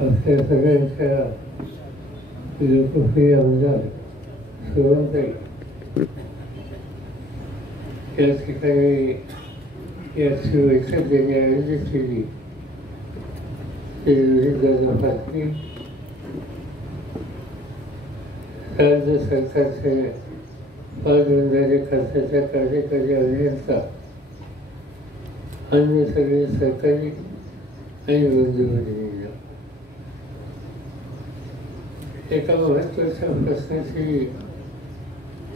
आपल्या सगळ्यांच्या लोकप्रिय आमदार सुरवंताई या ठिकाणी या शुभेच्छा त्यांनी आयोजित केली. ते जनपात्री राज्य सरकारचे पाचबंधारे खर्चाच्या कार्यकारी अभियंता अन्य सगळे सरकारी आणि बंधूंनी एका महत्त्वाच्या प्रश्नाची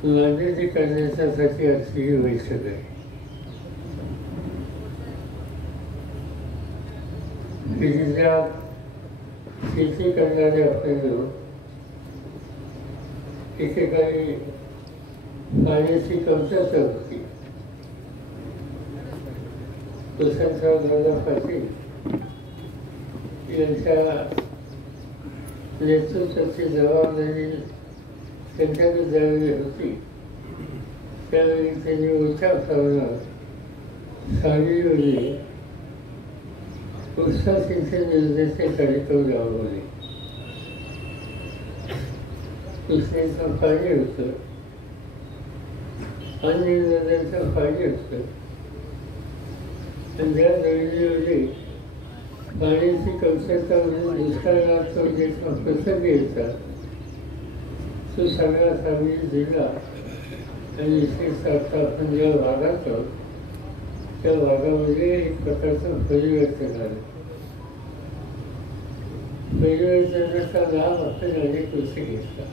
मांडणी करण्यासाठी आजची ही बैठक आहे. जिल्ह्यात शेती करणारे आपले लोक एकेकाळी पाण्याची कमतरता होती. वसंतराव दादा पाटील यांच्या नेतृत्वाची जबाबदारी त्यांच्याकडे ज्यावेळी होती त्यावेळी त्यांनी मोठ्या प्रमाणात सांगलीमध्ये उपसा सिंचन योजनेचे कार्यक्रम राबवले. कृष्णेचं पाणी होतं, अन्य नद्यांचं पाणी होतं आणि त्या जमिनीमध्ये पाण्याची कमतरता म्हणून दुष्काळाचा जे प्रसंग येतात तो सगळा सांगली जिल्हा आणि विशेषतः आता आपण ज्या भागात आहोत त्या भागामध्ये एक प्रकारचं परिवर्तन आलं. परिवर्तनाचा लाभ आपण अनेक वर्ष घेतला,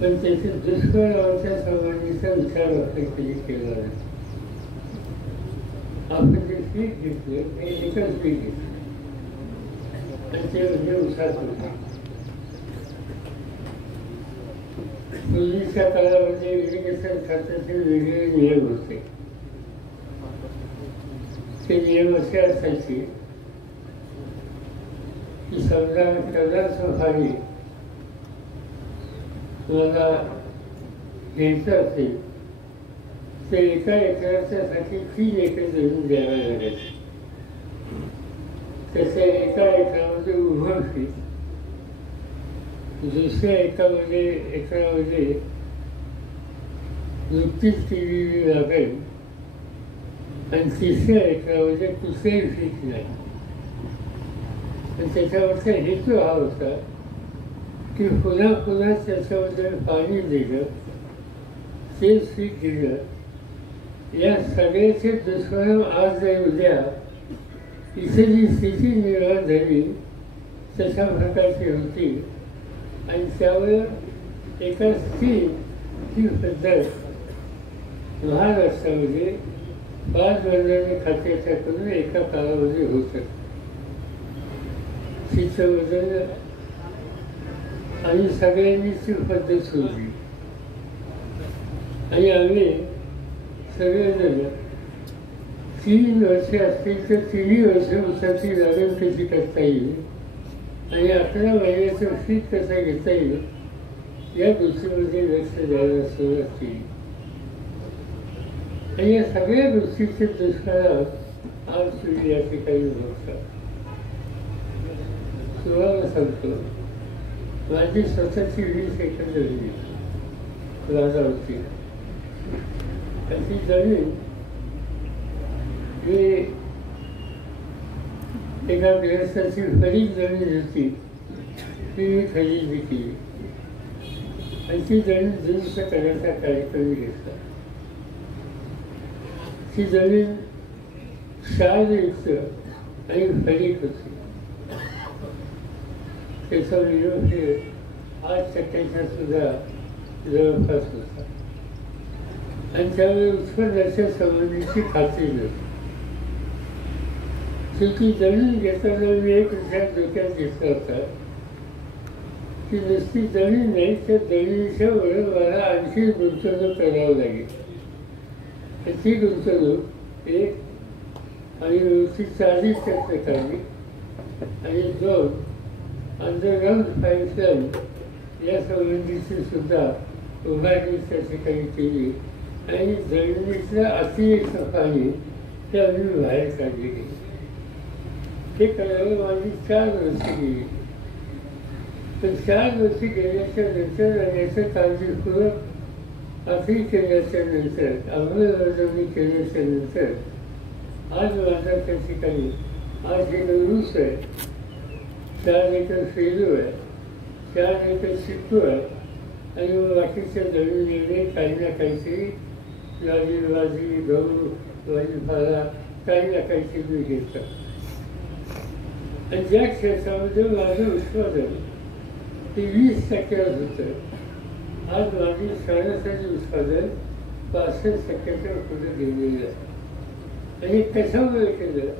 पण त्याचे दुष्काळाच्या सामान्याचा विचार आपण कधी केला नाही. आपण जे पीक घेतले ते एकच पीक घेतलं आणि ते म्हणजे उसाच होते. पूर्वीच्या काळामध्ये इरिगेशन खात्याचे वेगळे नियम होते. ते नियम असे असायचे की समजा कर्जाचं पाणी मला घ्यायचं असेल ते एका एकराच्यासाठी 3 एकर जमीन द्यायला लागायची. त्याच्या एका एकरामध्ये उभं पीक, दुसऱ्या एकरामध्ये नुकतीच केलेली लागेल आणि तिसऱ्या एकरामध्ये कुठलंही पीक नाही. आणि त्याच्यावरचा हेतू हा होता की पुन्हा पुन्हा त्याच्यामध्ये पाणी दिलं, तेच पीक दिलं, या सगळ्याचे दुष्परिणाम आज नाही उद्या इथे जी स्थिती निर्माण झाली तशा प्रकारची होती. आणि त्यावर एका स्थिर ही पद्धत महाराष्ट्रामध्ये पाचबंधारे खात्याच्याकडून एका काळामध्ये होतं. तिचं बदल आणि सगळ्यांनी ती पद्धत सोडली आणि आम्ही सगळेजण 3 वर्षे असतील तर 3 वर्ष उसाची लागण कशी करता येईल आणि 11 महिन्याचं पीक कसं घेता येईल या गोष्टीमध्ये लक्ष द्यायला सुरुवात केली. आणि या सगळ्या गोष्टीचे दुष्काळात आज तुम्ही या ठिकाणी बघता. तुम्हाला सांगतो, माझी स्वतःची 20 एकर जमीन राजा होती. ती जमीन ही एका गृहस्थाची खरीद जमीन होती, ती मी खरेदी केली आणि ती जमीन दुरुस्त करण्याचा कार्यक्रम घेतला. ती जमीन क्षारयुक्त आणि फळीक होती. त्याचा विरोध हे 8% सुद्धा जवळपास होता आणि त्यावेळी उत्पन्नाच्या संबंधीची खात्री नव्हती. ती जमीन घेताना मी एक विचार डोक्यात घेतला होता की नुसती जमीन नाही तर जमिनीच्या बरोबर मला आणखी गुंतवणूक करावं लागेल. तर ती गुंतवणूक एक आणि वरची 40% काढली आणि 2 अंडरग्राऊंड पाईपलाईन या संबंधीची सुद्धा उभारणी त्या ठिकाणी केली आणि जमिनीतलं अतिरिक्त पाणी ते आम्ही बाहेर काढले गेले. हे करायला माझी 4 वर्ष गेली. पण 4 वर्ष गेल्याच्या नंतर आणि याचं काळजीपूर्वक आखरी केल्याच्या नंतर, अंमलबजावणी केल्याच्या नंतर आज माझा त्या ठिकाणी आज हे नवरूस आहे, 4 एकर फेलू आहे, 4 एकर चिक्कू आहे आणि मग बाकीच्या जमिनीने काही ना काहीतरी भाजी गहू भाजीपाला काही ना काहीतरी मी घेतो. आणि ज्या क्षेत्रामध्ये माझं उत्पादन ते 20% होतं, आज माझी सरासरी उत्पादन 65% पुढे गेलेलं आहे. आणि कशामुळे केलं?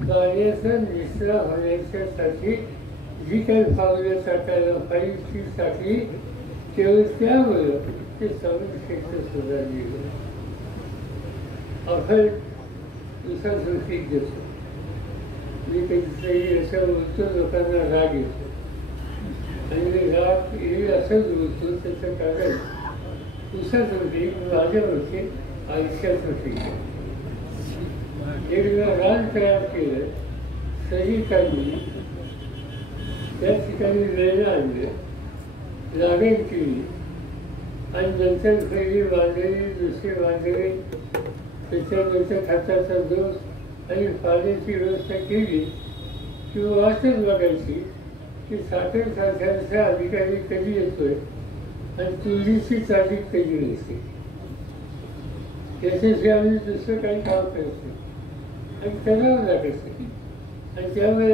पाण्याचा निचरा होण्याच्यासाठी जी काही पावलं टाकायला पाहिजे ती टाकली, केवळ त्यामुळं ते सगळं क्षेत्र सुधारलेलं. आपण दुसरं पीक देतो, मी कधीतरी असं बोलतो, लोकांना राग येतो आणि मी राग असंच बोलतो. त्याचं कारण दुसरं पीक माझ्यावरती आयुष्याचं पीक आहे. एकदा रान तयार केलं, सही काढली, त्या ठिकाणी वेळेला आणलं, लागण केली आणि नंतर पहिली बांधली, दुसरी बांधली, त्याच्यानंतर खताचा डोस आणि पाण्याची व्यवस्था केली किंवा वाटच बघायची की साखर कारखान्याचा अधिकारी कधी येतोय आणि तुळशीची तारीख कधी नसते. याच्याशी आम्ही दुसरं काही काम करतो आणि करावं लागत. आणि त्यामुळे